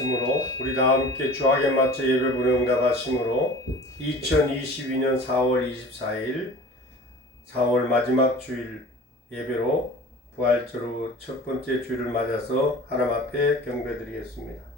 말씀으로 우리 다 함께 주하게 맞춰 예배 부르 응답하심으로 2022년 4월 24일 4월 마지막 주일 예배로 부활절 첫 번째 주일을 맞아서 하나님 앞에 경배드리겠습니다.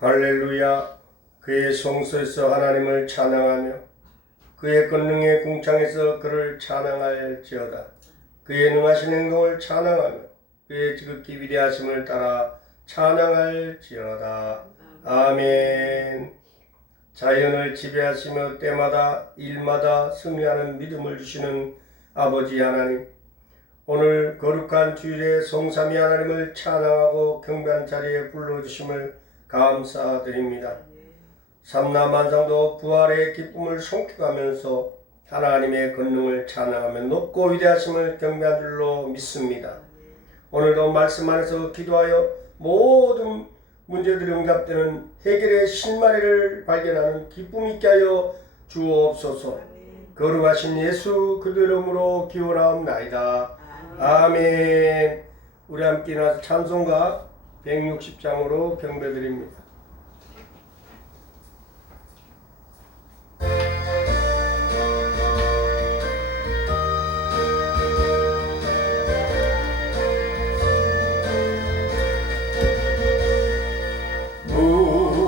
할렐루야. 그의 성소에서 하나님을 찬양하며 그의 권능의 궁창에서 그를 찬양할지어다. 그의 능하신 행동을 찬양하며 그의 지극히 위대하심을 따라 찬양할지어다. 아멘. 자연을 지배하시며 때마다 일마다 승리하는 믿음을 주시는 아버지 하나님, 오늘 거룩한 주일에 성삼위 하나님을 찬양하고 경배한 자리에 불러주심을 감사드립니다. 삼라만상도 부활의 기쁨을 송축하면서 하나님의 권능을 찬양하며 높고 위대하심을 경배한 줄로 믿습니다. 오늘도 말씀 안에서 기도하여 모든 문제들이 응답되는 해결의 실마리를 발견하는 기쁨 있게 하여 주옵소서. 거룩하신 예수 그리스도 이름으로 기원하옵나이다. 아멘. 우리 함께 일어나서 찬송가 160장으로 경배드립니다.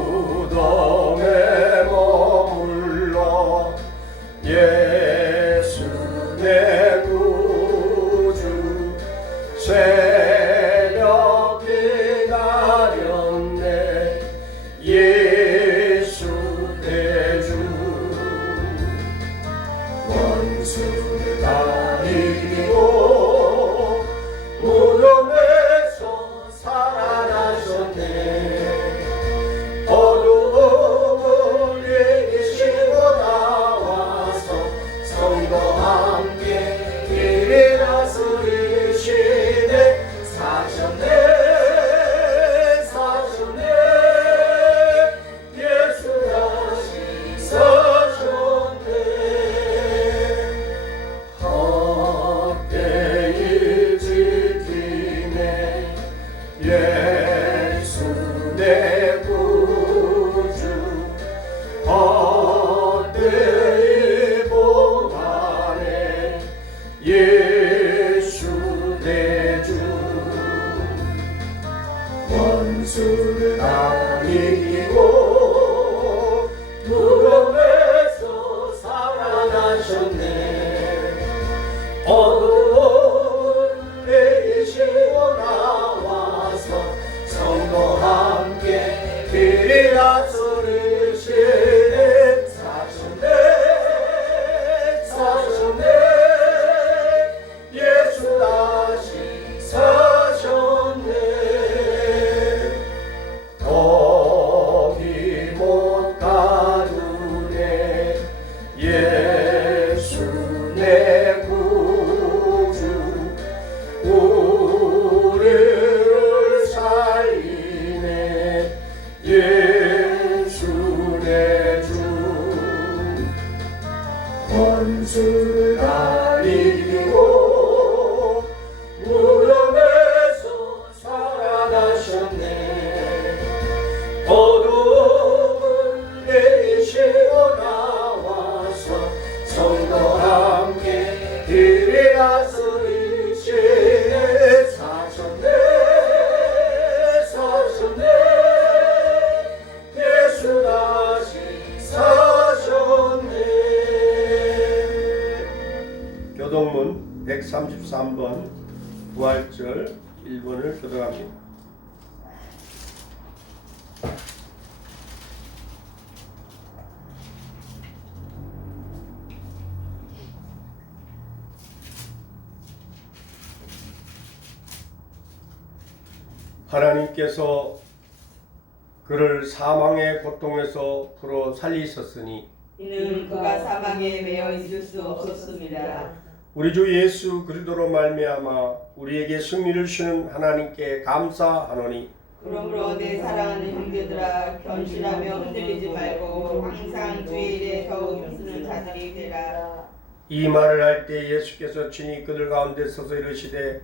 무덤에 머물러 예수 내 구주 예수 대주 원수를 다 이기고 무덤에서 살아나셨네. 어둠을 이기시고 나와서 성도와 함께 길에 다스리시네. 사셨네. 원수를 다 이기고 무덤에서 살아나셨네. 어둠을 이기시고 나와서 성도와 함께 길이 다스리시네. 사셨네. 예수 다시 사셨네. 거기 못 가두네. 예수 내 구주 우리를 살리네. 예수 내 주 원수를 다 이기고 무덤에서 살아나셨네. 어둠을 내리시고 나와서 성도와 함께 길이 다스리시네. 사셨네. 예수 다시 사셨네. 교동문 133번 부활절 1번을 교독합니다. 하나님께서 그를 사망의 고통에서 풀어 살리셨으니 이는 그가 사망에 매여 있을 수 없었습니다. 우리 주 예수 그리스도로 말미암아 우리에게 승리를 주시는 하나님께 감사하노니 그러므로 내 사랑하는 형제들아 견실하며 흔들리지 말고 항상 주의 일에 더욱 힘쓰는 자들이 되라. 이 말을 할 때 예수께서 친히 그들 가운데 서서 이르시되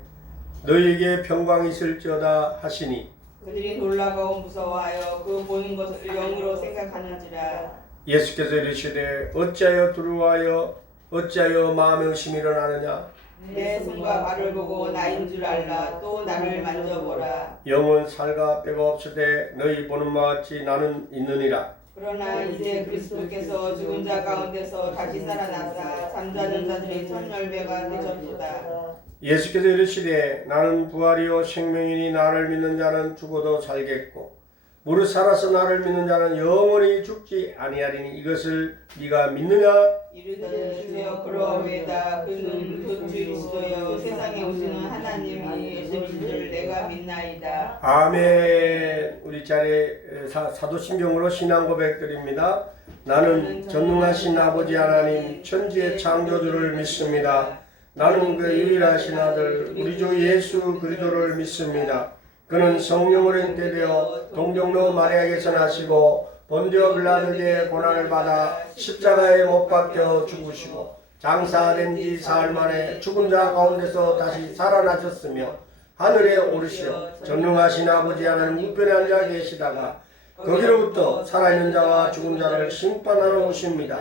너희에게 평강이 있을지어다 하시니 그들이 놀라고 무서워하여 그 보는 것을 영으로 생각하는지라. 예수께서 이르시되 어찌하여 두려워하여 어찌하여 마음에 의심이 일어나느냐 내 손과 발을 보고 나인 줄 알라. 또 나를 만져보라. 영은 살과 뼈가 없으되 너희 보는 바와 같이 나는 있느니라. 그러나 이제 그리스도께서 죽은 자 가운데서 다시 살아나사 잠자는 자들의 첫 열매가 되셨도다. 예수께서 이르시되 나는 부활이요 생명이니 나를 믿는 자는 죽어도 살겠고 무릇 살아서 나를 믿는 자는 영원히 죽지 아니하리니 이것을 네가 믿느냐? 이르되 주여 그러하오이다. 그는 그 그리스도여 세상에 오시는 하나님이 예수인 줄 내가 믿나이다. 아멘. 우리 자리에 사도신경으로 신앙 고백드립니다. 나는 전능하신 아버지 하나님 천지의 창조주를 믿습니다. 나는 그 유일하신 아들 우리 주 예수 그리스도를 믿습니다. 그는 성령으로 잉태되어 동정로 마리아에게서 나시고 본디오 빌라도의 고난을 받아 십자가에 못 박혀 죽으시고 장사된 지 사흘 만에 죽은 자 가운데서 다시 살아나셨으며 하늘에 오르시어 전능하신 아버지 하나님 우편에 앉아 계시다가 거기로부터 살아있는 자와 죽은 자를 심판하러 오십니다.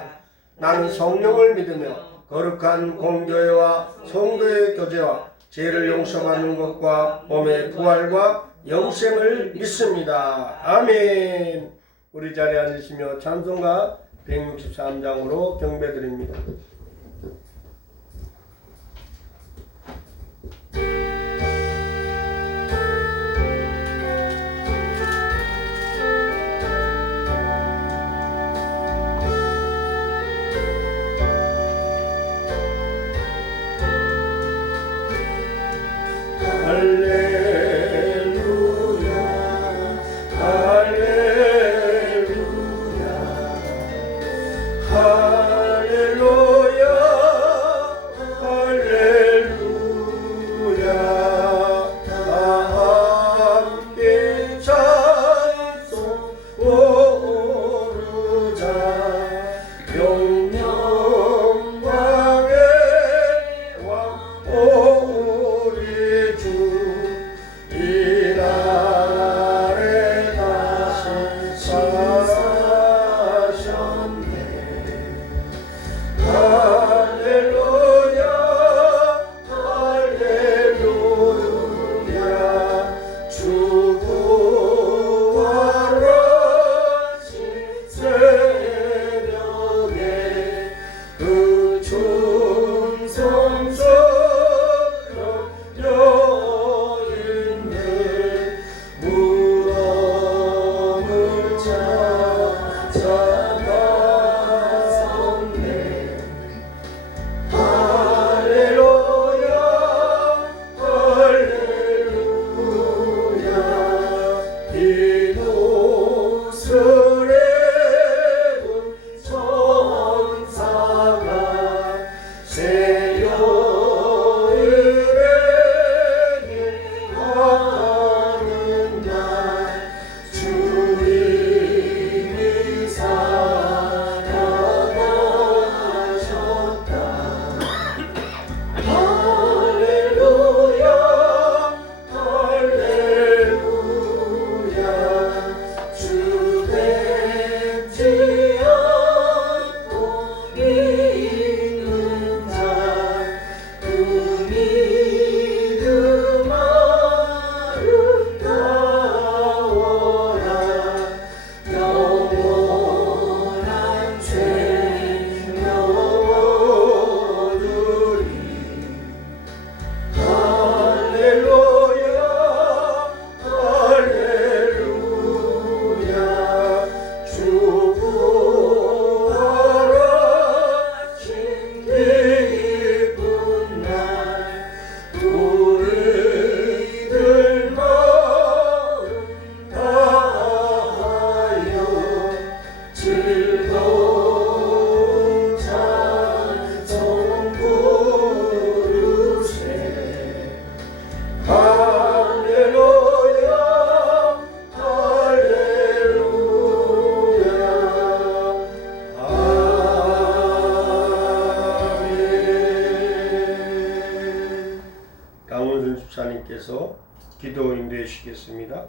나는 성령을 믿으며 거룩한 공교회와 성도의 교제와 죄를 용서받는 것과 몸의 부활과 영생을 믿습니다. 아멘. 우리 자리에 앉으시며 찬송가 163장으로 경배드립니다. 할렐루야 기도 인도해 주시겠습니다.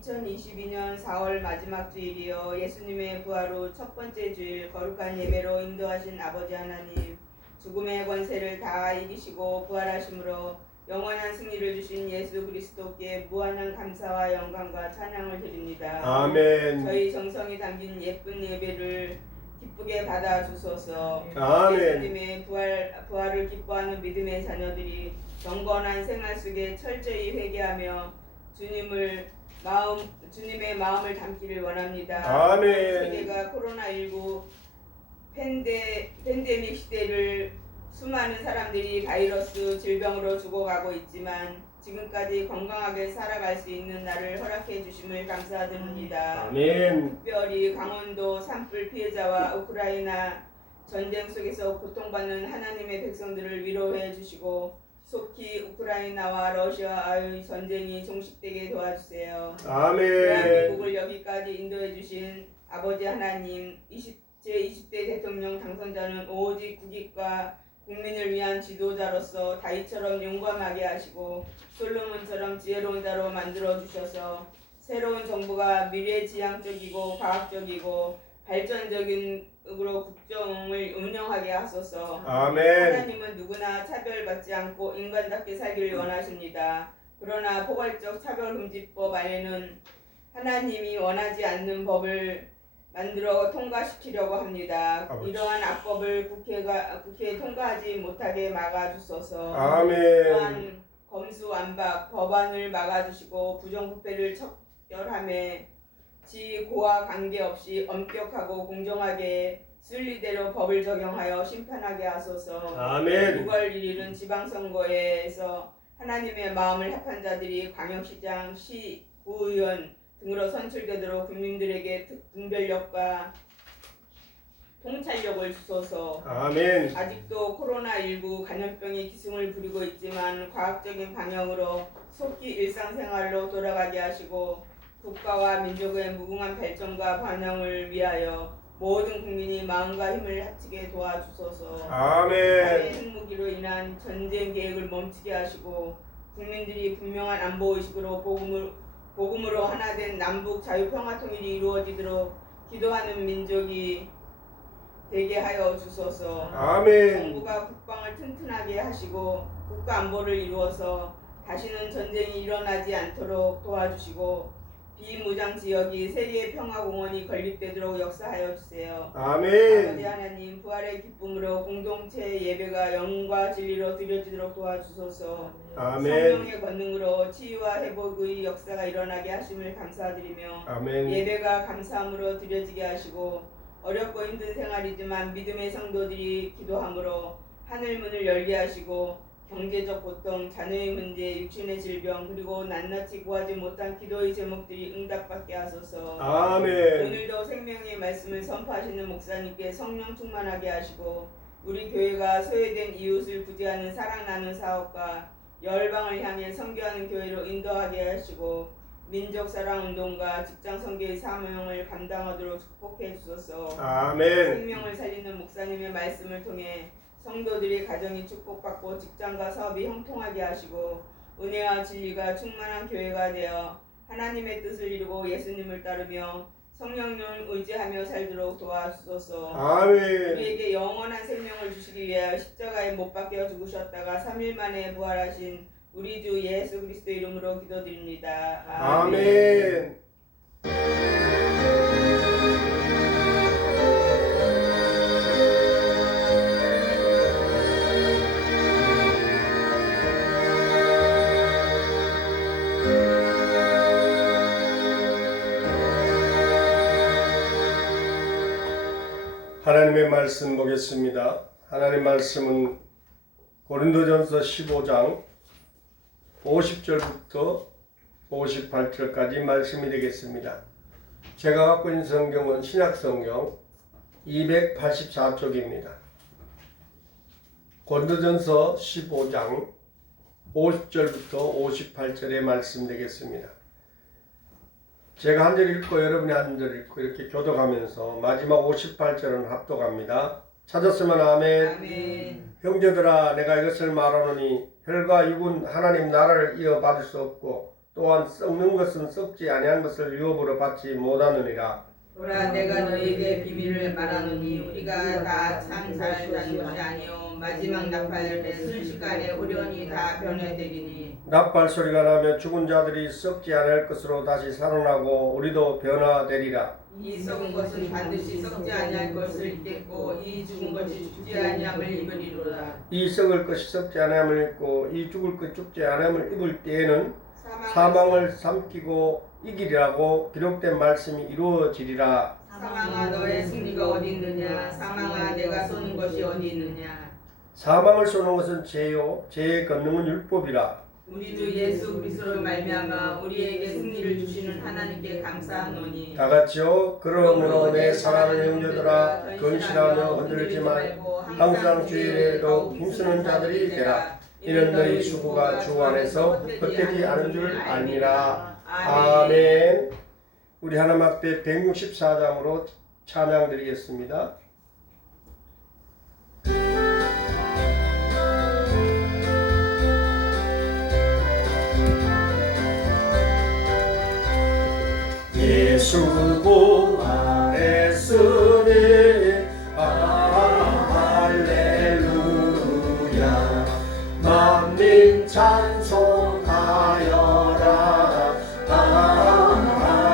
2022년 4월 마지막 주일이요 예수님의 부활 후 첫 번째 주일 거룩한 예배로 인도하신 아버지 하나님, 죽음의 권세를 다 이기시고 부활하심으로 영원한 승리를 주신 예수 그리스도께 무한한 감사와 영광과 찬양을 드립니다. 아멘. 저희 정성이 담긴 예쁜 예배를 기쁘게 받아 주소서. 아멘. 예수님의 부활을 기뻐하는 믿음의 자녀들이 경건한 생활 속에 철저히 회개하며 주님의 마음을 담기를 원합니다. 아멘. 세계가 코로나19 팬데믹 시대를 수많은 사람들이 바이러스 질병으로 죽어가고 있지만 지금까지 건강하게 살아갈 수 있는 날을 허락해 주심을 감사드립니다. 아멘. 특별히 강원도 산불 피해자와 우크라이나 전쟁 속에서 고통받는 하나님의 백성들을 위로해 주시고 속히 우크라이나와 러시아의 전쟁이 종식되게 도와주세요. 아멘. 대한민국을 여기까지 인도해 주신 아버지 하나님, 제20대 대통령 당선자는 오직 국익과 국민을 위한 지도자로서 다윗처럼 용감하게 하시고 솔로몬처럼 지혜로운 자로 만들어 주셔서 새로운 정부가 미래지향적이고 과학적이고 발전적인으로 국정을 운영하게 하소서. 아멘. 하나님은 누구나 차별받지 않고 인간답게 살기를 원하십니다. 그러나 포괄적 차별금지법 안에는 하나님이 원하지 않는 법을 만들어 통과시키려고 합니다. 아버지. 이러한 악법을 국회에 통과하지 못하게 막아주소서. 아멘. 또한 검수완박 법안을 막아주시고 부정부패를 척결함에 지고와 관계없이 엄격하고 공정하게 순리대로 법을 적용하여 심판하게 하소서. 아멘. 6월 1일은 지방선거에서 하나님의 마음을 합한 자들이 광역시장, 시, 구의원 등으로 선출되도록 국민들에게 분별력과 통찰력을 주소서. 아멘. 아직도 코로나19 감염병이 기승을 부리고 있지만 과학적인 방향으로 속히 일상생활로 돌아가게 하시고 국가와 민족의 무궁한 발전과 번영을 위하여 모든 국민이 마음과 힘을 합치게 도와주소서. 아멘. 핵무기로 인한 전쟁 계획을 멈추게 하시고 국민들이 분명한 안보 의식으로 복음으로 하나된 남북 자유평화통일이 이루어지도록 기도하는 민족이 되게 하여 주소서. 아멘. 정부가 국방을 튼튼하게 하시고 국가 안보를 이루어서 다시는 전쟁이 일어나지 않도록 도와주시고 비무장 지역이 세계 평화공원이 건립되도록 역사하여 주세요. 아멘. 아버지 하나님, 부활의 기쁨으로 공동체 예배가 영과 진리로 드려지도록 도와주소서. 아멘. 성령의 권능으로 치유와 회복의 역사가 일어나게 하심을 감사드리며 아멘. 예배가 감사함으로 드려지게 하시고 어렵고 힘든 생활이지만 믿음의 성도들이 기도함으로 하늘 문을 열게 하시고 경제적 고통, 자녀의 문제, 육신의 질병 그리고 낱낱이 구하지 못한 기도의 제목들이 응답받게 하소서. 아멘. 오늘도 생명의 말씀을 선포하시는 목사님께 성령 충만하게 하시고 우리 교회가 소외된 이웃을 구제하는 사랑 나누는 사업과 열방을 향해 선교하는 교회로 인도하게 하시고 민족 사랑 운동과 직장 선교의 사명을 감당하도록 축복해 주소서. 아멘. 생명을 살리는 목사님의 말씀을 통해 성도들의 가정이 축복받고 직장과 사업이 형통하게 하시고 은혜와 진리가 충만한 교회가 되어 하나님의 뜻을 이루고 예수님을 따르며 성령님을 의지하며 살도록 도와주소서. 아멘. 우리에게 영원한 생명을 주시기 위하여 십자가에 못 박혀 죽으셨다가 3일 만에 부활하신 우리 주 예수 그리스도 이름으로 기도드립니다. 아멘. 하나님의 말씀 보겠습니다. 하나님 말씀은 고린도전서 15장 50절부터 58절까지 말씀이 되겠습니다. 제가 갖고 있는 성경은 신약성경 284쪽입니다. 고린도전서 15장 50절부터 58절의 말씀 되겠습니다. 제가 한 절 읽고 여러분이 한 절 읽고 이렇게 교독하면서 마지막 58절은 합독합니다. 찾았으면 아멘. 아멘. 형제들아 내가 이것을 말하노니 혈과 육은 하나님 나라를 이어받을 수 없고 또한 썩는 것은 썩지 아니한 것을 유업으로 받지 못하느니라. 보라 내가 너희에게 비밀을 말하노니 우리가 다 참 잘 사는 것이 아니요 마지막 나팔 때 순식간에 후련히 다 변해되리니 나팔 소리가 나며 죽은 자들이 썩지 않을 것으로 다시 살아나고 우리도 변화되리라. 이 썩은 것은 반드시 썩지 아니할 것을 입겠고 이 죽은 것이 죽지 아니함을 입으리로다. 이 썩을 것이 썩지 아니함을 입고 이 죽을 것이 죽지 아니함을 입을 때에는 사망을 삼키고 이기리라고 기록된 말씀이 이루어지리라. 사망아 너의 승리가 어디 있느냐 사망아 내가 쏘는 것이 어디 있느냐. 사망을 쏘는 것은 죄요 죄의 권능은 율법이라. 우리도 예수 그리스도로 말미암아 우리에게 승리를 주시는 하나님께 감사하노니 다 같이요. 그러므로 내 사랑하는 형제들아 근신하며 흔들지 말고 항상 주일에도 힘쓰는 자들이 되라. 이는 너희 수고가 주 안에서 헛되지 않은 줄 아니라. 아멘. 우리 하나님 앞에 164장으로 찬양 드리겠습니다. 예수 부활했으니 할렐루야. 만민 찬송하여라. 할렐루야.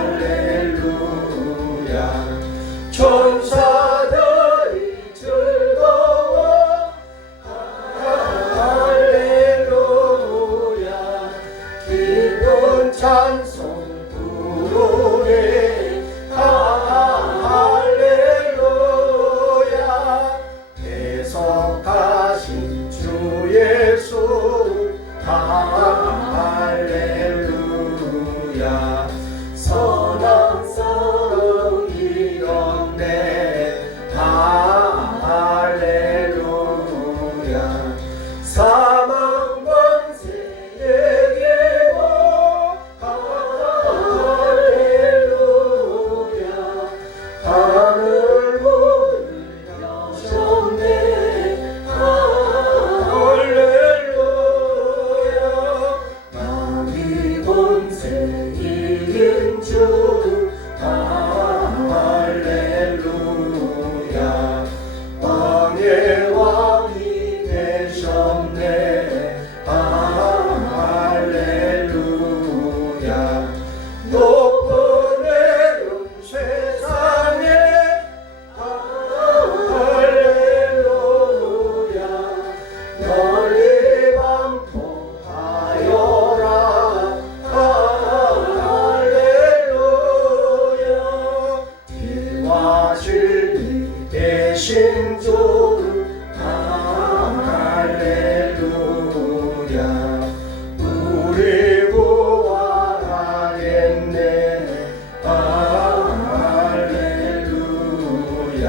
천사들이 즐거워. 할렐루야. 기쁜 찬송 할렐루야. 계속하신 주 예수 할렐루야. 선한 사랑 이었네 할렐루야. 사망 권세 이기고 할렐루야. 하늘 문을 여셨네 할렐루야. 마귀 권세 이긴 주 할렐루야. 왕의 왕이 되셨네 할렐루야. 높은 내린 세상에 할렐루야. 널리 반포하여라 할렐루야. 길과 진리 되신 주 할렐루야. 우리 부활하겠네 할렐루야.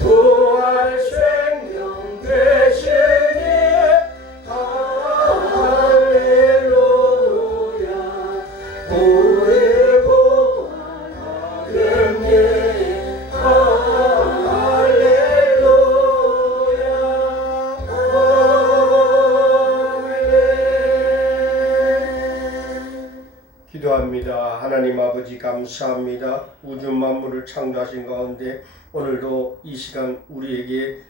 부활 생명 되시니 할렐루야. 우리 부활하겠네 기도합니다. 하나님 아버지 감사합니다. 우주 만물을 창조하신 가운데 오늘도 이 시간 우리에게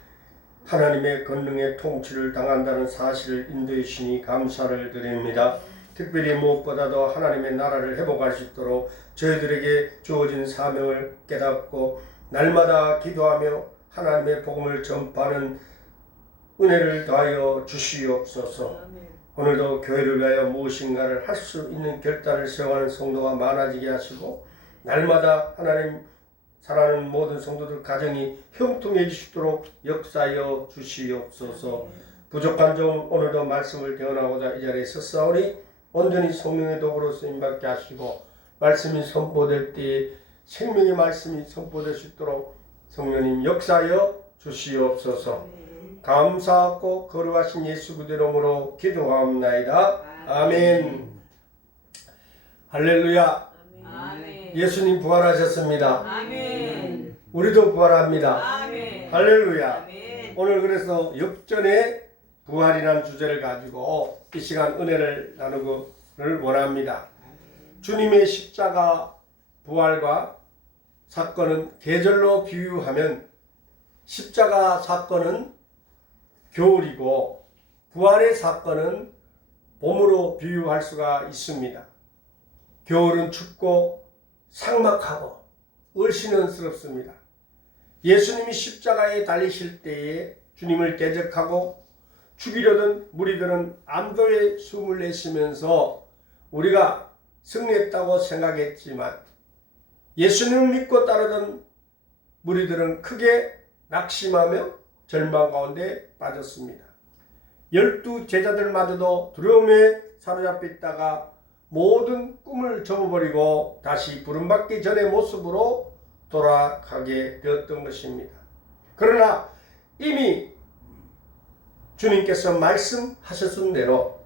하나님의 권능의 통치를 당한다는 사실을 인도해 주시니 감사를 드립니다. 특별히 무엇보다도 하나님의 나라를 회복할 수 있도록 저희들에게 주어진 사명을 깨닫고 날마다 기도하며 하나님의 복음을 전파하는 은혜를 더하여 주시옵소서. 오늘도 교회를 위하여 무엇인가를 할 수 있는 결단을 세워가는 성도가 많아지게 하시고 날마다 하나님 사랑하는 모든 성도들 가정이 형통해지시도록 역사하여 주시옵소서. 부족한 종 오늘도 말씀을 대언하고자 이 자리에 섰사오니 온전히 성령의 도구로 쓰임받게 하시고 말씀이 선포될 때 생명의 말씀이 선포될 수 있도록 성령님 역사하여 주시옵소서. 감사하고 거룩하신 예수 그리스도 이름으로 기도하옵나이다. 아멘. 할렐루야. 아멘. 예수님 부활하셨습니다. 아멘. 우리도 부활합니다. 아멘. 할렐루야. 아멘. 오늘 그래서 역전의 부활이라는 주제를 가지고 이 시간 은혜를 나누기를 원합니다. 주님의 십자가 부활과 사건은 계절로 비유하면 십자가 사건은 겨울이고 부활의 사건은 봄으로 비유할 수가 있습니다. 겨울은 춥고 삭막하고 을씨는스럽습니다. 예수님이 십자가에 달리실 때에 주님을 대적하고 죽이려던 무리들은 암도에 숨을 내쉬면서 우리가 승리했다고 생각했지만 예수님을 믿고 따르던 무리들은 크게 낙심하며 절망 가운데 빠졌습니다. 12 제자들마저도 두려움에 사로잡혀 있다가 모든 꿈을 접어버리고 다시 부름받기 전의 모습으로 돌아가게 되었던 것입니다. 그러나 이미 주님께서 말씀하셨던 대로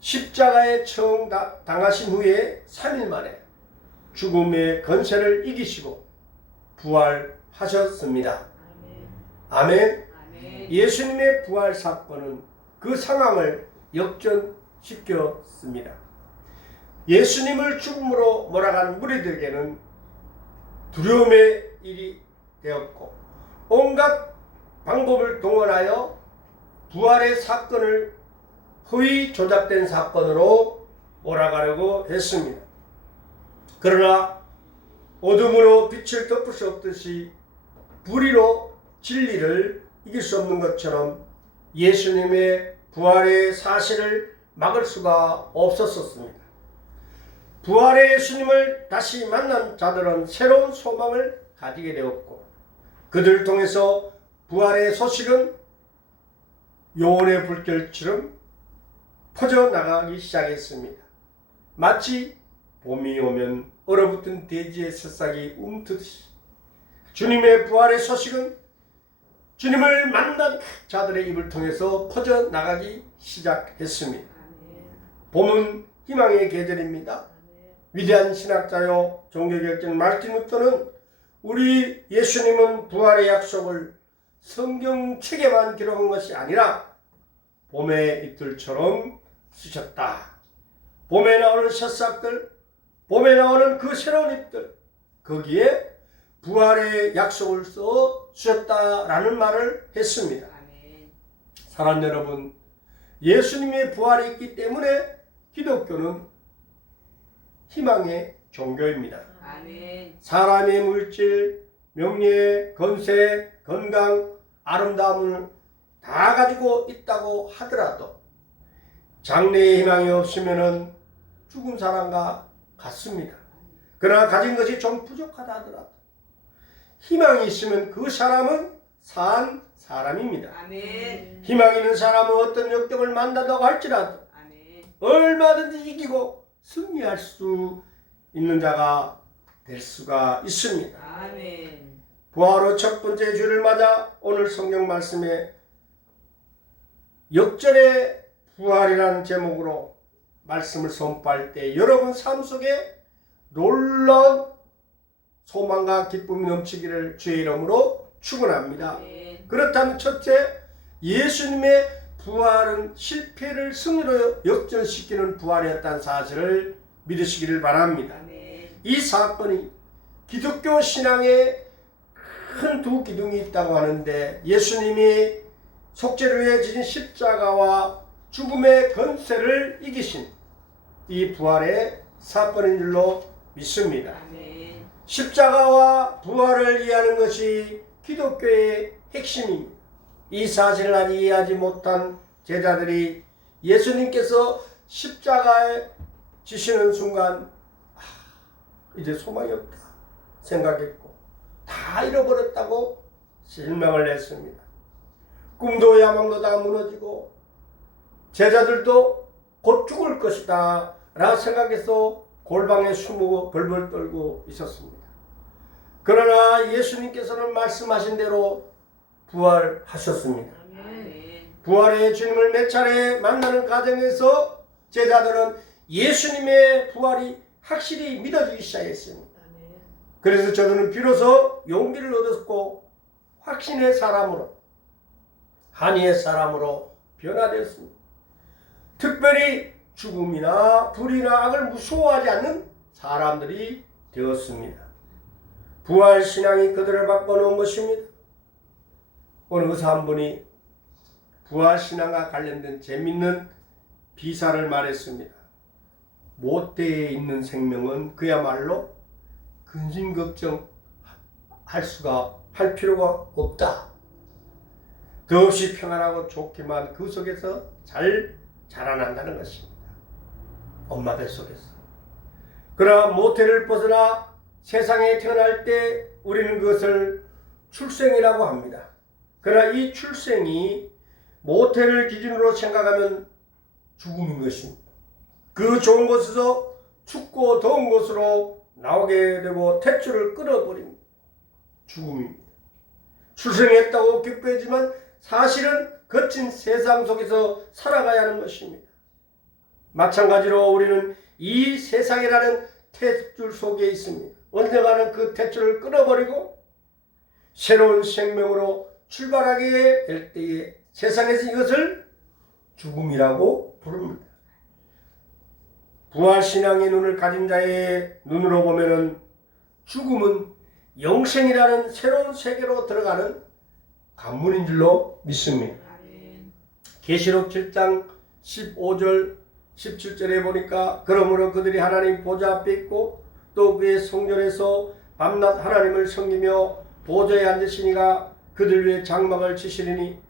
십자가에 처음 당하신 후에 3일 만에 죽음의 권세를 이기시고 부활하셨습니다. 아멘. 예수님의 부활 사건은 그 상황을 역전시켰습니다. 예수님을 죽음으로 몰아간 무리들에게는 두려움의 일이 되었고 온갖 방법을 동원하여 부활의 사건을 허위 조작된 사건으로 몰아가려고 했습니다. 그러나 어둠으로 빛을 덮을 수 없듯이 불의로 진리를 이길 수 없는 것처럼 예수님의 부활의 사실을 막을 수가 없었습니다. 부활의 예수님을 다시 만난 자들은 새로운 소망을 가지게 되었고 그들을 통해서 부활의 소식은 요원의 불결처럼 퍼져나가기 시작했습니다. 마치 봄이 오면 얼어붙은 대지의 새싹이 움트듯이 주님의 부활의 소식은 주님을 만난 자들의 입을 통해서 퍼져나가기 시작했습니다. 봄은 희망의 계절입니다. 위대한 신학자요 종교개혁자인 마르틴 루터는 우리 예수님은 부활의 약속을 성경책에만 기록한 것이 아니라 봄의 잎들처럼 쓰셨다. 봄에 나오는 새싹들, 봄에 나오는 그 새로운 잎들, 거기에 부활의 약속을 써 주셨다라는 말을 했습니다. 사랑 여러분, 예수님의 부활이 있기 때문에 기독교는 희망의 종교입니다. 아멘. 사람의 물질, 명예, 건세, 건강, 아름다움을 다 가지고 있다고 하더라도 장래의 희망이 없으면 죽은 사람과 같습니다. 그러나 가진 것이 좀 부족하다 하더라도 희망이 있으면 그 사람은 산 사람입니다. 아멘. 희망 있는 사람은 어떤 역경을 만난다고 할지라도 아멘. 얼마든지 이기고 승리할 수 있는 자가 될 수가 있습니다. 아멘. 부활 후 첫 번째 주를 맞아 오늘 성경 말씀에 역전의 부활이라는 제목으로 말씀을 선포할 때 여러분 삶 속에 놀라운 소망과 기쁨이 넘치기를 주의 이름으로 축원합니다. 아멘. 그렇다면 첫째, 예수님의 부활은 실패를 승리로 역전시키는 부활이었다는 사실을 믿으시기를 바랍니다. 아멘. 이 사건이 기독교 신앙에 큰 두 기둥이 있다고 하는데 예수님이 속죄를 위해 지신 십자가와 죽음의 권세를 이기신 이 부활의 사건인 줄로 믿습니다. 아멘. 십자가와 부활을 이해하는 것이 기독교의 핵심입니다. 이 사실을 아직 이해하지 못한 제자들이 예수님께서 십자가에 지시는 순간 이제 소망이 없다 생각했고 다 잃어버렸다고 실망을 했습니다. 꿈도 야망도 다 무너지고 제자들도 곧 죽을 것이다 라고 생각해서 골방에 숨고 벌벌 떨고 있었습니다. 그러나 예수님께서는 말씀하신 대로 부활하셨습니다. 아멘. 부활의 주님을 몇 차례 만나는 과정에서 제자들은 예수님의 부활이 확실히 믿어지기 시작했습니다. 그래서 저들은 비로소 용기를 얻었고 확신의 사람으로 한의의 사람으로 변화되었습니다. 특별히 죽음이나 불이나 악을 무서워하지 않는 사람들이 되었습니다. 부활신앙이 그들을 바꿔놓은 것입니다. 오늘 의사 한 분이 부활신앙과 관련된 재밌는 비사를 말했습니다. 모태에 있는 생명은 그야말로 근심걱정 할 필요가 없다. 더없이 평안하고 좋게만 그 속에서 잘 자라난다는 것입니다. 엄마 뱃 속에서. 그러나 모태를 벗어나 세상에 태어날 때 우리는 그것을 출생이라고 합니다. 그러나 이 출생이 모태를 기준으로 생각하면 죽음인 것입니다. 그 좋은 곳에서 춥고 더운 곳으로 나오게 되고 탯줄을 끊어버립니다. 죽음입니다. 출생했다고 기뻐하지만 사실은 거친 세상 속에서 살아가야 하는 것입니다. 마찬가지로 우리는 이 세상이라는 탯줄 속에 있습니다. 언젠가는 그 탯줄을 끊어버리고 새로운 생명으로 출발하게 될 때에 세상에서 이것을 죽음이라고 부릅니다. 부활신앙의 눈을 가진 자의 눈으로 보면은 죽음은 영생이라는 새로운 세계로 들어가는 관문인 줄로 믿습니다. 계시록 7장 15절 17절에 보니까 그러므로 그들이 하나님 보좌 앞에 있고 또 그의 성전에서 밤낮 하나님을 섬기며 보좌에 앉으시니가 그들 위에 장막을 치시리니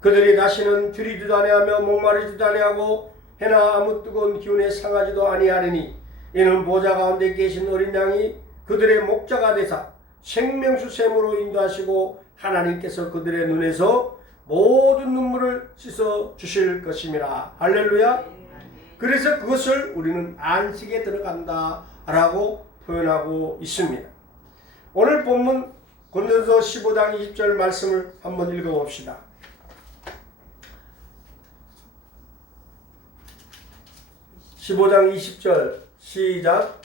그들이 다시는 줄이지도 아니하며 목마르지도 아니하고 해나 아무 뜨거운 기운에 상하지도 아니하리니 이는 보좌 가운데 계신 어린 양이 그들의 목자가 되사 생명수 샘으로 인도하시고 하나님께서 그들의 눈에서 모든 눈물을 씻어 주실 것임이라. 할렐루야. 그래서 그것을 우리는 안식에 들어간다 라고 표현하고 있습니다. 오늘 본문 고린도서 15장 20절 말씀을 한번 읽어봅시다. 15장 20절 시작.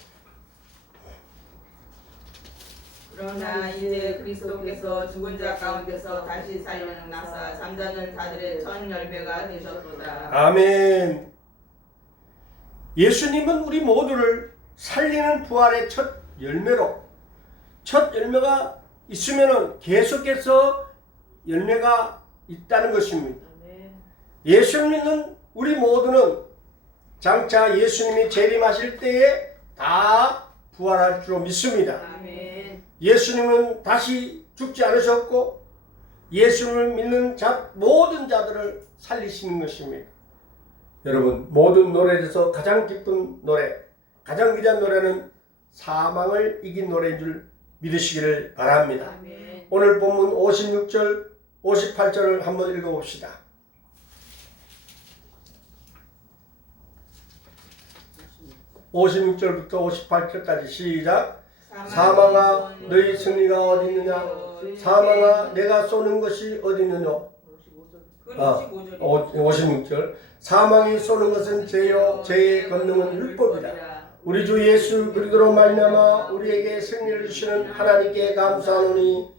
그러나 이제 그리스도께서 죽은 자 가운데서 다시 살려 나사 잠자는 자들의 전 열매가 되셨도다. 아멘. 예수님은 우리 모두를 살리는 부활의 첫 열매로, 첫 열매가 있으면은 계속해서 열매가 있다는 것입니다. 예수 믿는 우리 모두는 장차 예수님이 재림하실 때에 다 부활할 줄로 믿습니다. 아멘. 예수님은 다시 죽지 않으셨고 예수님을 믿는 모든 자들을 살리시는 것입니다. 여러분, 모든 노래에서 가장 기쁜 노래, 가장 위대한 노래는 사망을 이긴 노래인 줄 믿으시기를 바랍니다. 아멘. 오늘 본문 56절, 58절을 한번 읽어봅시다. 56절부터 58절까지 시작. 사망아 너희 승리가 어디 있느냐? 사망아 내가 쏘는 것이 어디 있느냐? 56절. 사망이 쏘는 것은 죄요 죄의 권능은 율법이라. 우리 주 예수 그리스도로 말미암아 우리에게 승리를 주시는 하나님께 감사하노니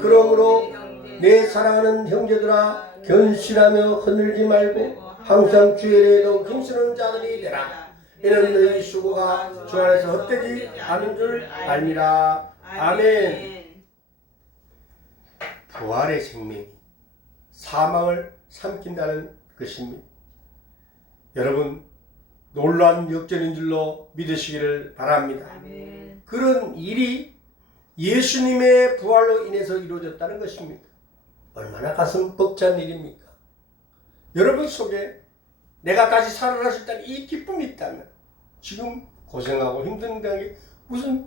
그러므로 내 사랑하는 형제들아 견실하며 흔들지 말고 항상 주의 일에도 힘쓰는 자들이 되라. 이는 너희 수고가 주 안에서 헛되지 않은 줄 알미라. 아멘. 부활의 생명이 사망을 삼킨다는 것입니다. 여러분, 놀라운 역전인 줄로 믿으시기를 바랍니다. 아멘. 그런 일이 예수님의 부활로 인해서 이루어졌다는 것입니다. 얼마나 가슴 벅찬 일입니까? 여러분 속에 내가 다시 살아날 수 있다는 이 기쁨이 있다면 지금 고생하고 힘든 게 무슨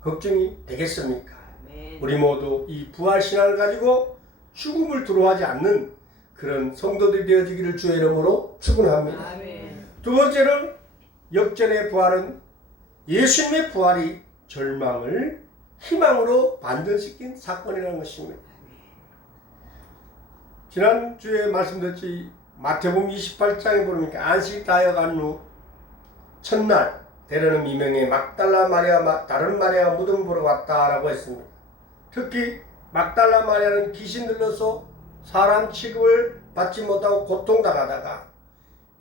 걱정이 되겠습니까? 아멘. 우리 모두 이 부활신앙을 가지고 죽음을 두려워하지 않는 그런 성도들이 되어지기를 주의 이름으로 축원합니다. 아멘. 두 번째는 역전의 부활은 예수님의 부활이 절망을 희망으로 반전시킨 사건이라는 것입니다. 지난주에 말씀드렸지 마태복음 28장에 보니까 안식 다여간 후 첫날 데려는 미명의 막달라 마리아 다른 마리아가 무덤 보러 왔다라고 했습니다. 특히 막달라 마리아는 귀신 들려서 사람 취급을 받지 못하고 고통당하다가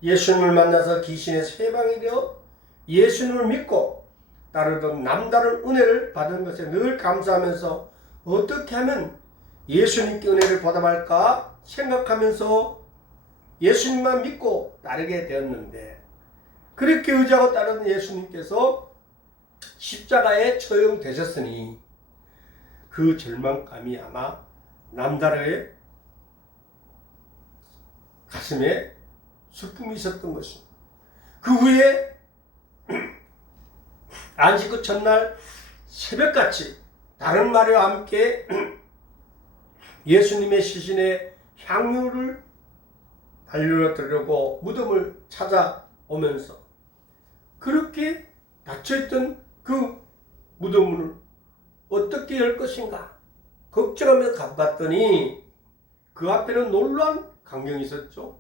예수님을 만나서 귀신에서 해방이 되어 예수님을 믿고 따르던 남다른 은혜를 받은 것에 늘 감사하면서 어떻게 하면 예수님께 은혜를 보답할까 생각하면서 예수님만 믿고 따르게 되었는데, 그렇게 의지하고 따르던 예수님께서 십자가에 처형되셨으니 그 절망감이 아마 남다르게 가슴에 슬픔이 있었던 것입니다. 그 후에 안식 후 첫날 새벽같이 다른 마리와 함께 예수님의 시신에 향유를 발려 드리려고 무덤을 찾아오면서 그렇게 닫혀있던 그 무덤을 어떻게 열 것인가 걱정하며 가봤더니 그 앞에는 놀라운 광경이 있었죠.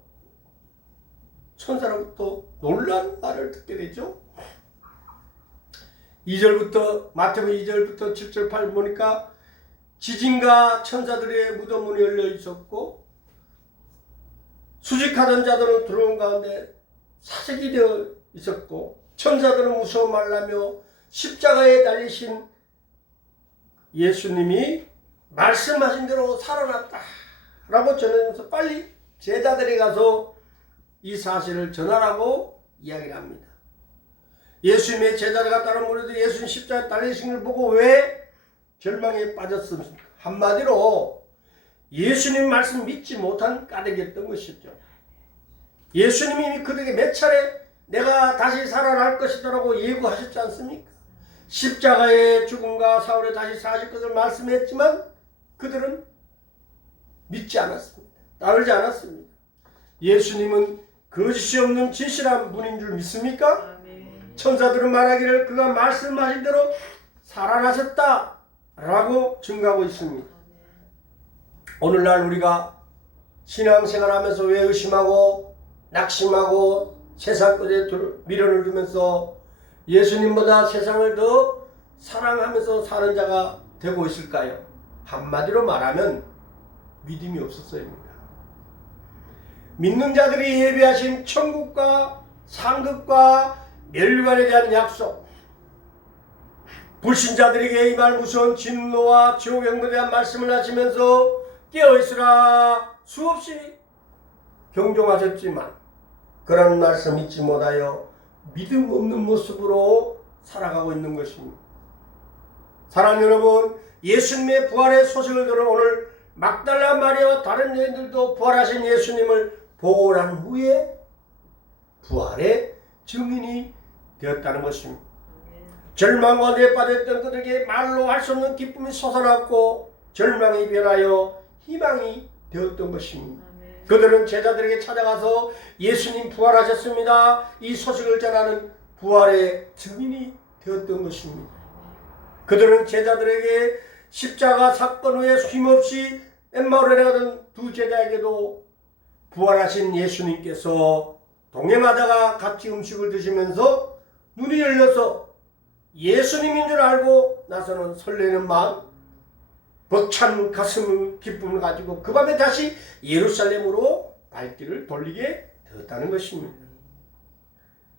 천사로부터 놀라운 말을 듣게 되죠. 2절부터 마태복음 2절부터 7절 8절 보니까 지진과 천사들의 무덤 문이 열려 있었고 수직하던 자들은 들어온 가운데 사색이 되어 있었고 천사들은 무서워 말라며 십자가에 달리신 예수님이 말씀하신 대로 살아났다 라고 전하면서 빨리 제자들이 가서 이 사실을 전하라고 이야기를 합니다. 예수님의 제자들과 다른 무리들이 예수님 십자가에 달리신 걸 보고 왜 절망에 빠졌습니까? 한마디로 예수님 말씀 믿지 못한 까닭이었던 것이죠. 예수님이 그들에게 몇 차례 내가 다시 살아날 것이다라고 예고하셨지 않습니까? 십자가의 죽음과 사흘에 다시 사실 것을 말씀했지만 그들은 믿지 않았습니다. 따르지 않았습니다. 예수님은 거짓이 없는 진실한 분인 줄 믿습니까? 아멘. 천사들은 말하기를 그가 말씀하신 대로 살아나셨다 라고 증거하고 있습니다. 아멘. 오늘날 우리가 신앙생활하면서 왜 의심하고 낙심하고 세상 것에 미련을 두면서 예수님보다 세상을 더 사랑하면서 사는 자가 되고 있을까요? 한마디로 말하면 믿음이 없었어요입니다. 믿는 자들이 예비하신 천국과 상급과 멸류관에 대한 약속, 불신자들에게 임할 무서운 진노와 지옥 행복에 대한 말씀을 하시면서 깨어있으라 수없이 경종하셨지만 그런 말씀 잊지 못하여 믿음 없는 모습으로 살아가고 있는 것입니다. 사랑하는 여러분, 예수님의 부활의 소식을 들은 오늘 막달라 마리아와 다른 여인들도 부활하신 예수님을 보고 난 후에 부활의 증인이 되었다는 것입니다. 절망과 내빠졌던 그들에게 말로 할 수 없는 기쁨이 솟아났고 절망이 변하여 희망이 되었던 것입니다. 그들은 제자들에게 찾아가서 예수님 부활하셨습니다. 이 소식을 전하는 부활의 증인이 되었던 것입니다. 그들은 제자들에게 십자가 사건 후에 쉼없이 엠마오에 가던 두 제자에게도 부활하신 예수님께서 동행하다가 같이 음식을 드시면서 눈이 열려서 예수님인 줄 알고 나서는 설레는 마음, 벅찬 가슴 기쁨을 가지고 그 밤에 다시 예루살렘으로 발길을 돌리게 되었다는 것입니다.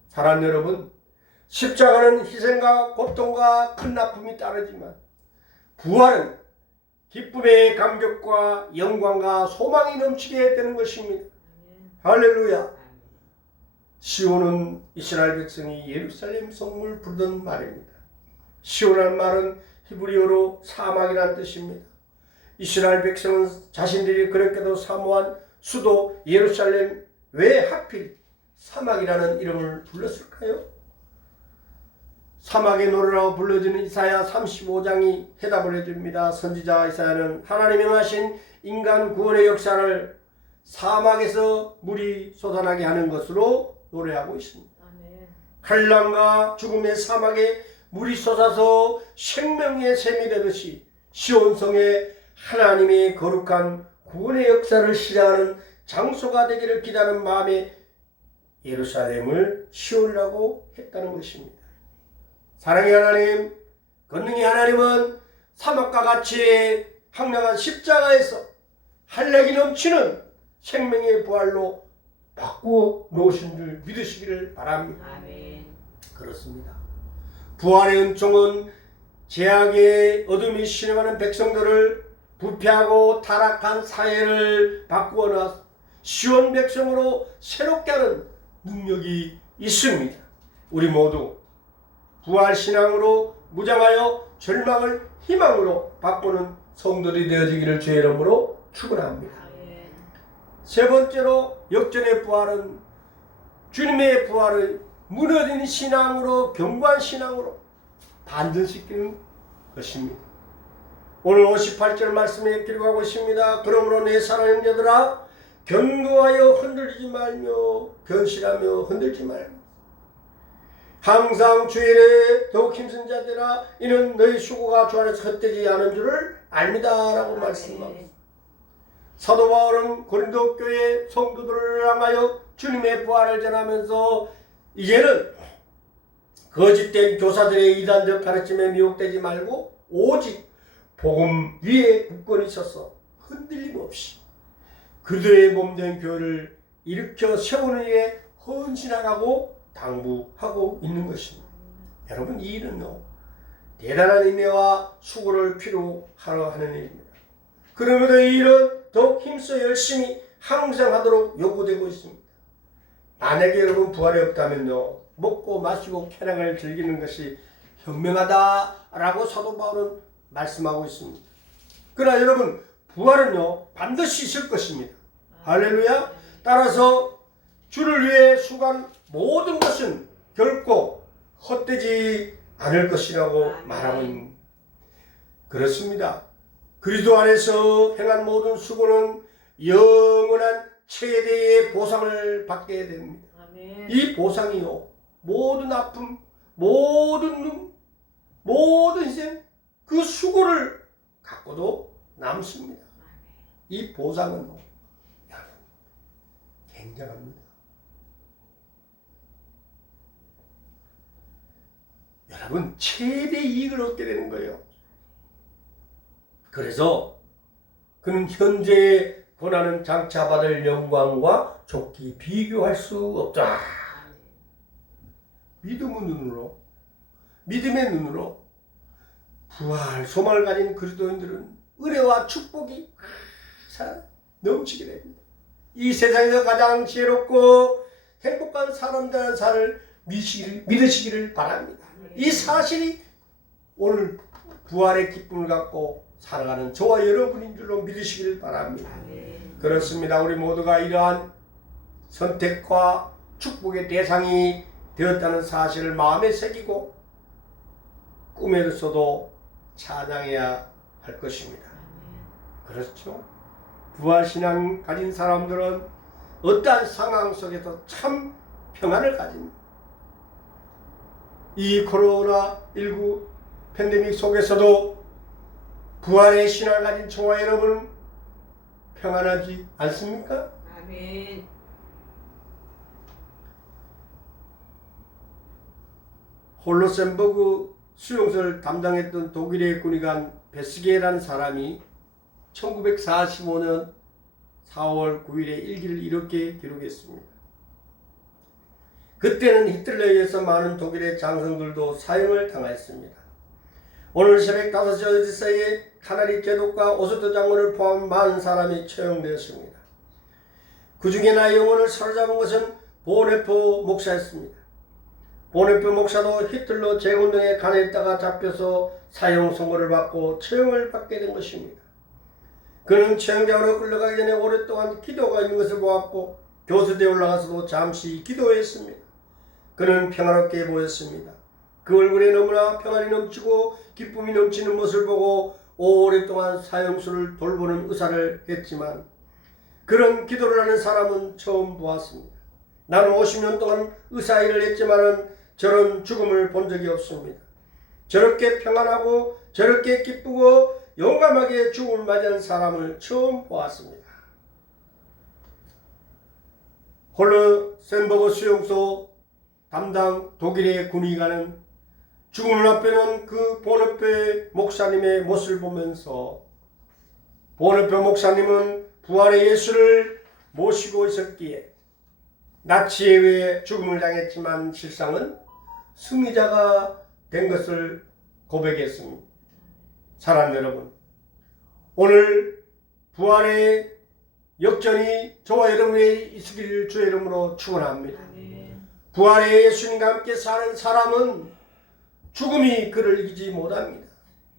사랑하는 여러분, 십자가는 희생과 고통과 큰 아픔이 따르지만 부활은 기쁨의 감격과 영광과 소망이 넘치게 되는 것입니다. 할렐루야. 시온은 이스라엘 백성이 예루살렘 성문을 부르던 말입니다. 시온이라는 말은 히브리어로 사막이라는 뜻입니다. 이스라엘 백성은 자신들이 그렇게도 사모한 수도 예루살렘 왜 하필 사막이라는 이름을 불렀을까요? 사막의 노래라고 불려지는 이사야 35장이 해답을 해줍니다. 선지자 이사야는 하나님이 행하신 인간 구원의 역사를 사막에서 물이 솟아나게 하는 것으로 노래하고 있습니다. 칼날과 죽음의 사막에 물이 솟아서 생명의 샘이 되듯이 시온성에 하나님의 거룩한 구원의 역사를 시작하는 장소가 되기를 기다리는 마음에 예루살렘을 시온이라고 했다는 것입니다. 사랑의 하나님, 권능의 하나님은 사막과 같이 황량한 십자가에서 활력이 넘치는 생명의 부활로 바꾸어 놓으신 줄 믿으시기를 바랍니다. 아멘. 그렇습니다. 부활의 은총은 죄악의 어둠이 신음하는 백성들을 부패하고 타락한 사회를 바꾸어 놔 시온 백성으로 새롭게 하는 능력이 있습니다. 우리 모두 부활신앙으로 무장하여 절망을 희망으로 바꾸는 성도들이 되어지기를 주의 이름으로 축원합니다. 아멘. 세 번째로 역전의 부활은 주님의 부활을 무너진 신앙으로 견고한 신앙으로 반전시키는 것입니다. 오늘 58절 말씀에 기록하고 있습니다. 그러므로 내 사랑하는 형제들아 견고하여 흔들리지 말며 견실하며 흔들지 말며 항상 주일에 더욱 힘쓴 자들아 이는 너희 수고가 주 안에서 헛되지 않은 줄을 압니다 라고 말씀합니다. 사도 바울은 고린도 교회 성도들을 향하여 주님의 부활을 전하면서 이제는 거짓된 교사들의 이단적 가르침에 미혹되지 말고 오직 복음 위에 굳건히 서서 흔들림 없이 그들의 몸된 교회를 일으켜 세우는 일에 헌신하라고 당부하고 있는 것입니다. 여러분 이 일은요 대단한 인내와 수고를 필요로 하는 일입니다. 그러므로 이 일은 더욱 힘써 열심히 항상 하도록 요구되고 있습니다. 만약에 여러분 부활이 없다면요 먹고 마시고 쾌락을 즐기는 것이 현명하다라고 사도 바울은 말씀하고 있습니다. 그러나 여러분 부활은요 반드시 있을 것입니다. 할렐루야. 따라서 주를 위해 수고한 모든 것은 결코 헛되지 않을 것이라고 말하고 있습니다. 그렇습니다. 그리스도 안에서 행한 모든 수고는 영원한 최대의 보상을 받게 됩니다. 아멘. 이 보상이요 모든 아픔, 모든 눈, 모든 희생 그 수고를 갖고도 남습니다. 이 보상은 굉장합니다. 여러분 최대 이익을 얻게 되는 거예요. 그래서 그는 현재의 고난은 장차 받을 영광과 좋게 비교할 수 없다. 믿음의 눈으로, 믿음의 눈으로 부활 소망을 가진 그리스도인들은 은혜와 축복이 넘치게 됩니다. 이 세상에서 가장 지혜롭고 행복한 사람들의 삶을 믿으시기를 바랍니다. 이 사실이 오늘 부활의 기쁨을 갖고 살아가는 저와 여러분인 줄로 믿으시기를 바랍니다. 그렇습니다. 우리 모두가 이러한 선택과 축복의 대상이 되었다는 사실을 마음에 새기고 꿈에서도 찬양해야 할 것입니다. 그렇죠? 부활신앙 가진 사람들은 어떠한 상황 속에서 참 평안을 가집니다. 이 코로나19 팬데믹 속에서도 부활의 신앙을 가진 저와 여러분 평안하지 않습니까? 아멘. 홀로셈버그 수용소를 담당했던 독일의 군의관 베스게라는 사람이 1945년 4월 9일에 일기를 이렇게 기록했습니다. 그때는 히틀러에 의해서 많은 독일의 장성들도 사형을 당했습니다. 오늘 새벽 5시 어디서에 카나리 제독과 오스트 장군을 포함한 많은 사람이 처형되었습니다. 그 중에 나의 영혼을 사로잡은 것은 보네프 목사였습니다. 보네프 목사도 히틀러 재운동에 간했다가 잡혀서 사형 선고를 받고 처형을 받게 된 것입니다. 그는 처형장으로 끌려가기 전에 오랫동안 기도가 있는 것을 보았고 교수대에 올라가서도 잠시 기도했습니다. 그는 평안롭게 보였습니다. 그 얼굴에 너무나 평안이 넘치고 기쁨이 넘치는 모습을 보고 오랫동안 사형수를 돌보는 의사를 했지만 그런 기도를 하는 사람은 처음 보았습니다. 나는 50년 동안 의사 일을 했지만 저런 죽음을 본 적이 없습니다. 저렇게 평안하고 저렇게 기쁘고 용감하게 죽음을 맞이한 사람을 처음 보았습니다. 홀로셈버그 수용소 담당 독일의 군의관은 죽음을 앞에는 그 보네페 목사님의 모습을 보면서 보네페 목사님은 부활의 예수를 모시고 있었기에 나치에 의해 죽음을 당했지만 실상은 승리자가 된 것을 고백했습니다. 사랑하는 여러분, 오늘 부활의 역전이 저와 여러분의 있으기를 주의 이름으로 축원합니다. 부활의 예수님과 함께 사는 사람은 죽음이 그를 이기지 못합니다.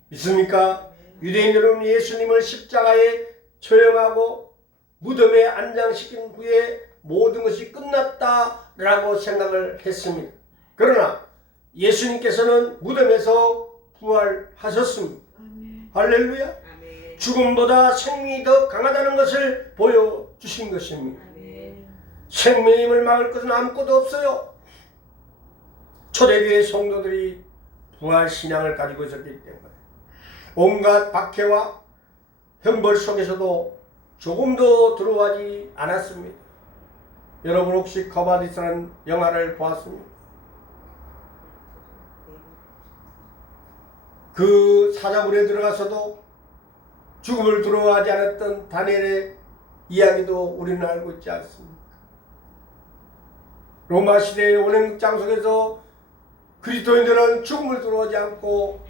믿습니까? 유대인 여러분, 예수님을 십자가에 처형하고 무덤에 안장시킨 후에 모든 것이 끝났다라고 생각을 했습니다. 그러나 예수님께서는 무덤에서 부활하셨습니다. 할렐루야. 죽음보다 생명이 더 강하다는 것을 보여주신 것입니다. 생명임을 막을 것은 아무것도 없어요. 초대교회 성도들이 부활신앙을 가지고 있었기 때문에 온갖 박해와 형벌 속에서도 조금도 두려워하지 않았습니다. 여러분 혹시 거바디스라는 영화를 보았습니까? 그 사자굴에 들어가서도 죽음을 두려워하지 않았던 다니엘의 이야기도 우리는 알고 있지 않습니까? 로마 시대의 원행극장 속에서 그리스도인들은 죽음을 두려워하지 않고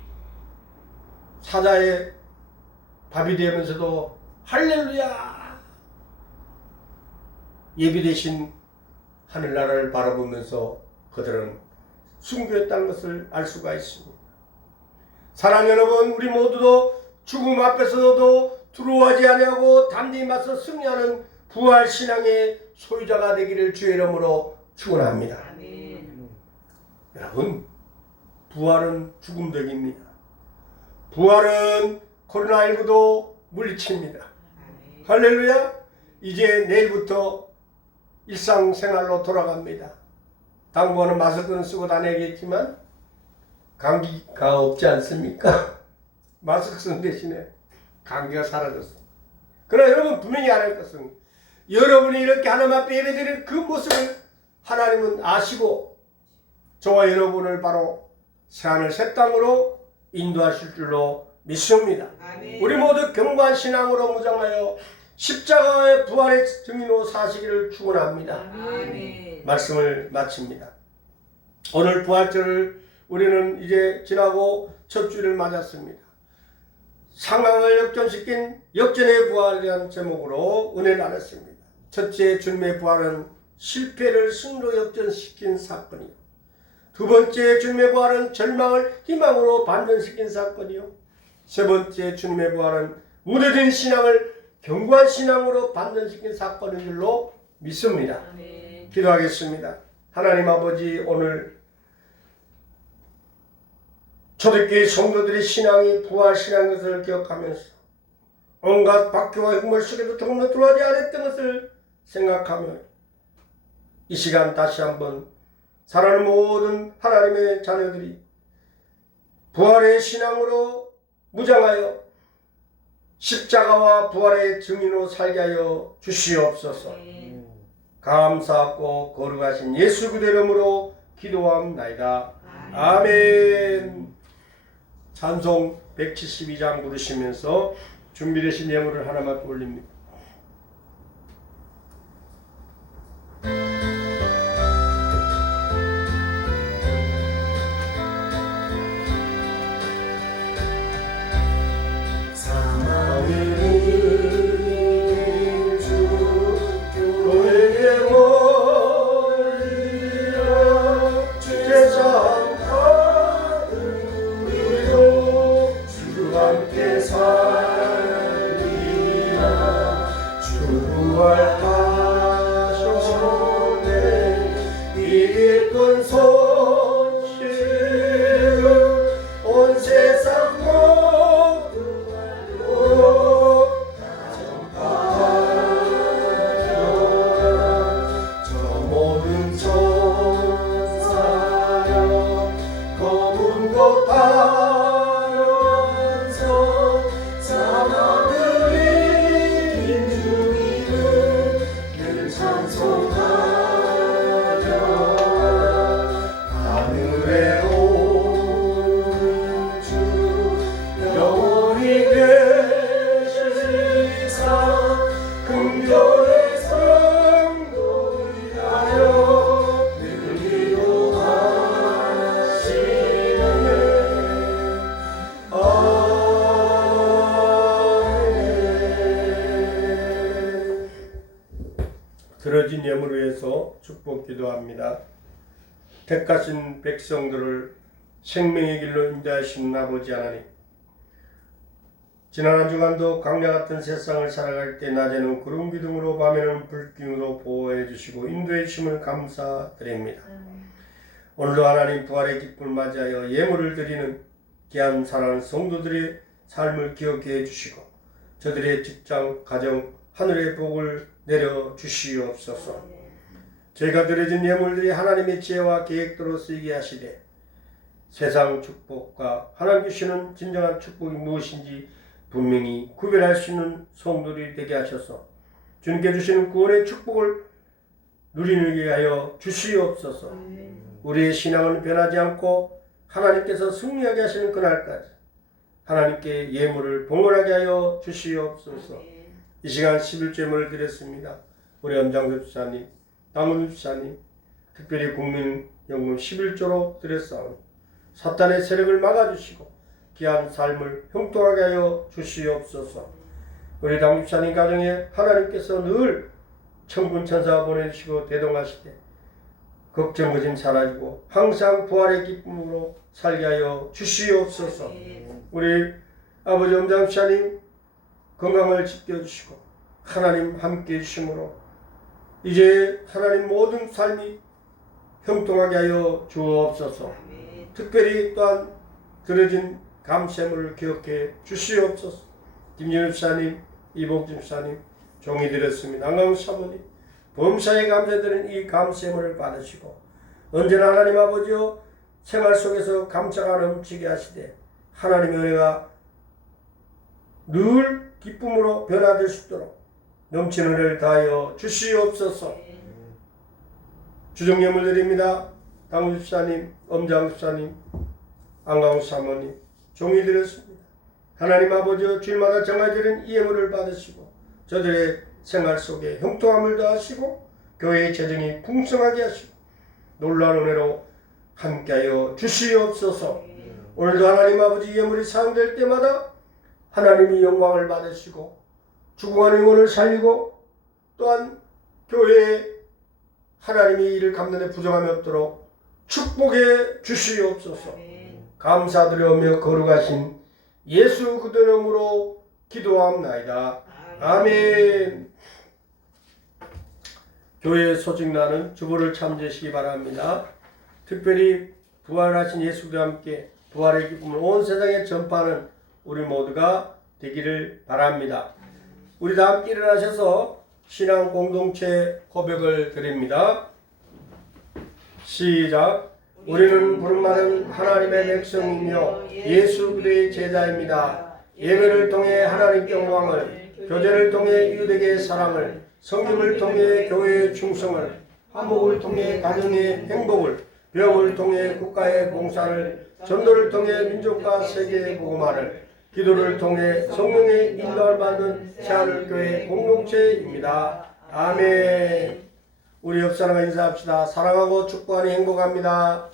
사자의 밥이 되면서도 할렐루야 예비되신 하늘나라를 바라보면서 그들은 순교했다는 것을 알 수가 있습니다. 사랑하는 여러분, 우리 모두도 죽음 앞에서도 두려워하지 아니하고 담대히 맞서 승리하는 부활신앙의 소유자가 되기를 주의 이름으로 축원합니다. 여러분, 부활은 죽음덕입니다. 부활은 코로나19도 물리칩니다. 할렐루야. 이제 내일부터 일상생활로 돌아갑니다. 당분간은 마스크는 쓰고 다녀야겠지만 감기가 없지 않습니까? 마스크 쓴 대신에 감기가 사라졌습니다. 그러나 여러분 분명히 알아야 할 것은 여러분이 이렇게 하나님 앞에 예배드리는 그 모습을 하나님은 아시고 저와 여러분을 바로 새하늘 새 땅으로 인도하실 줄로 믿습니다. 아멘. 우리 모두 경건한 신앙으로 무장하여 십자가의 부활의 증인으로 사시기를 축원합니다. 아멘. 말씀을 마칩니다. 오늘 부활절을 우리는 이제 지나고 첫 주를 맞았습니다. 상황을 역전시킨 역전의 부활이라는 제목으로 은혜를 나눴습니다. 첫째, 주님의 부활은 실패를 승리로 역전시킨 사건이요. 두 번째, 주님의 부활은 절망을 희망으로 반전시킨 사건이요. 세 번째, 주님의 부활은 무뎌진 신앙을 견고한 신앙으로 반전시킨 사건인 줄로 믿습니다. 네. 기도하겠습니다. 하나님 아버지, 오늘 초대교회 성도들의 신앙이 부활신앙 것을 기억하면서 온갖 박해와 흉물 속에도 조금도 들어가지 않았던 것을 생각하며 이 시간 다시 한번 사랑하는 모든 하나님의 자녀들이 부활의 신앙으로 무장하여 십자가와 부활의 증인으로 살게 하여 주시옵소서. 감사하고 거룩하신 예수 그리스도 이름으로 기도합나이다. 아멘. 찬송 172장 부르시면서 준비되신 예물을 하나만 올립니다. 함께 살리라 드려진 예물을 위해서 축복 기도합니다. 택하신 백성들을 생명의 길로 인도하시는 아버지 하나님, 지난 한 주간도 광야 같은 세상을 살아갈 때 낮에는 구름 기둥으로 밤에는 불기둥으로 보호해 주시고 인도해 주심을 감사드립니다. 오늘도 하나님 부활의 기쁨을 맞이하여 예물을 드리는 귀한 사랑하는 성도들의 삶을 기억해 주시고 저들의 직장, 가정, 하늘의 복을 내려 주시옵소서. 저희가 드려진 예물들이 하나님의 지혜와 계획대로 쓰이게 하시되 세상 축복과 하나님 주시는 진정한 축복이 무엇인지 분명히 구별할 수 있는 성도들이 되게 하셔서 주님께 주시는 구원의 축복을 누리게 하여 주시옵소서. 우리의 신앙은 변하지 않고 하나님께서 승리하게 하시는 그날까지 하나님께 예물을 봉헌하게 하여 주시옵소서. 이 시간 11제물을 드렸습니다. 우리 엄장수 집사님, 당훈 집사님, 특별히 국민연금 11조로 드렸사오니 사탄의 세력을 막아주시고 귀한 삶을 형통하게 하여 주시옵소서. 우리 당훈 집사님 가정에 하나님께서 늘 천군 천사 보내주시고 대동하시되 걱정 의심 사라지고 항상 부활의 기쁨으로 살게 하여 주시옵소서. 우리 아버지 엄장 집사님 건강을 지켜주시고 하나님 함께 해주심으로 이제 하나님 모든 삶이 형통하게 하여 주옵소서. 특별히 또한 드려진 감세물을 기억해 주시옵소서. 김진우 집사님, 이복진 집사님 종이 드렸습니다. 안강 사모님 범사에 감사드리는 이 감세물을 받으시고 언제나 하나님 아버지여 생활 속에서 감사가 넘치게 하시되 하나님의 은혜가 늘 기쁨으로 변화될 수 있도록 넘치는 은혜를 다하여 주시옵소서. 주정예물 드립니다. 당훈 집사님, 엄장 집사님, 안강우 사모님 종이 드렸습니다. 하나님 아버지여 주일마다 정해드린 이 예물을 받으시고 저들의 생활 속에 형통함을 더하시고 교회의 재정이 풍성하게 하시고 놀라운 은혜로 함께하여 주시옵소서. 오늘도 하나님 아버지 예물이 사용될 때마다 하나님이 영광을 받으시고 죽어가는 영혼을 살리고 또한 교회에 하나님이 이를 갚는 데 부정함이 없도록 축복해 주시옵소서. 감사드려오며 거룩하신 예수 그리스도 이름으로 기도합나이다. 아멘. 교회에 소식나는 주보를 참조하시기 바랍니다. 특별히 부활하신 예수 그리스도와 함께 부활의 기쁨을 온 세상에 전파하는 우리 모두가 되기를 바랍니다. 우리 다 함께 일어나셔서 신앙 공동체 고백을 드립니다. 시작. 우리는 부름받은 하나님의 백성이며 예수 그리스도의 제자입니다. 예배를 통해 하나님께 영광을, 교제를 통해 이웃에게 사랑을, 성김을 통해 교회의 충성을, 화목을 통해 가정의 행복을, 병을 통해 국가의 봉사를, 전도를 통해 민족과 세계의 복음화를, 기도를 통해 성령의 인도를 받는 새하늘교회 공동체입니다. 아멘. 우리 옆 사람과 인사합시다. 사랑하고 축복하니 행복합니다.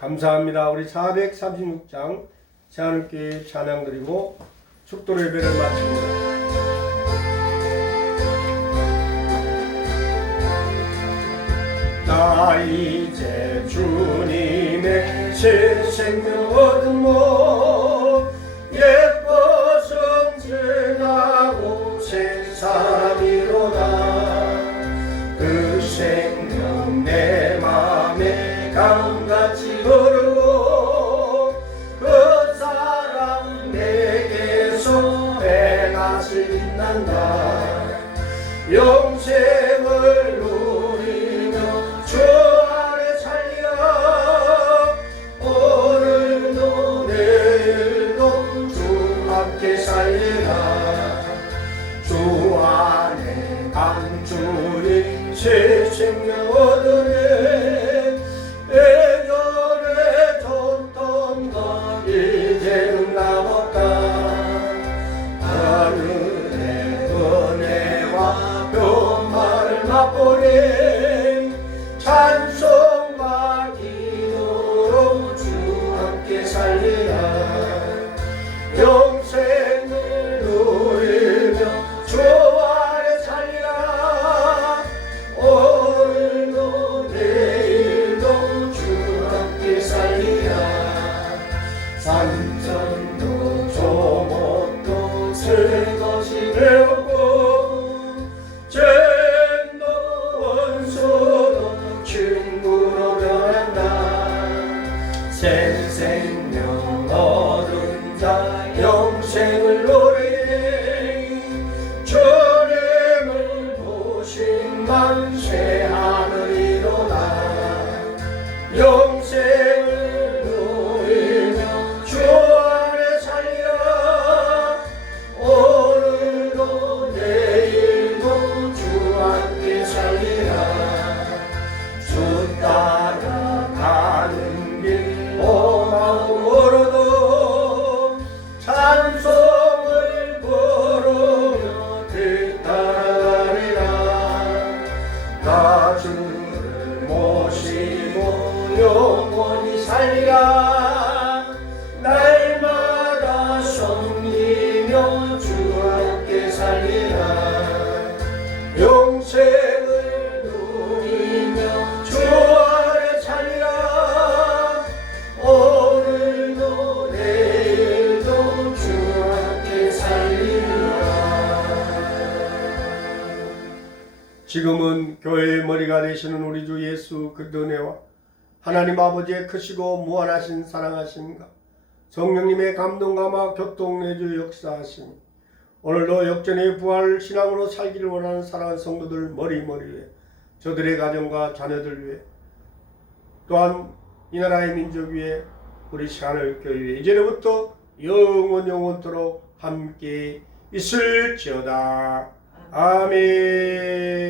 감사합니다. 우리 436장 새하늘교회 찬양 드리고 축도 예배를 마칩니다. 나 이제 주님의 새 생명 얻은 몸 예뻐 성장하고 새 사람이로다. 그 생명 내 맘에 강같이 흐르고 그 사랑 내게서 해낮을 빛난다. 영생을 누리며 주 안에 살려 오늘도 내일도 주 함께 살리라. 주 안에 감추린 새 생명 얻으네. 애결에 줬던 것 이제는 남았다. 하늘의 은혜와 평화를 맛보니 찬송과 기도로 주 함께 살리라. 영생을 누리며 주와 새 생명 얻은 자 영생을 노래 주님을 보신 만세 하늘이로다 영생을 누리며 주 안에 살리라 오늘도 내일도 주 함께 살리라 주 따라가는 길 오마음으로도 찬송을 부르며 뒤따라가리라 나 주를 모시고 영원히 살리라 날마다 섬기며 주 함께 살리라 영생을 누리며 주 안에 살리라 오늘도 내일도 주 함께 살리라 지금은 교회의 머리가 되시는 우리 주 예수 그리스도 은혜와 하나님 아버지의 크시고 무한하신 사랑하심과 성령님의 감동감화 교통내주 역사하심이 오늘도 역전의 부활 신앙으로 살기를 원하는 사랑하는 성도들 머리 위에 저들의 가정과 자녀들 위해 또한 이 나라의 민족 위에 우리 시간을 교회 이제부터 영원토록 함께 있을지어다. 아멘.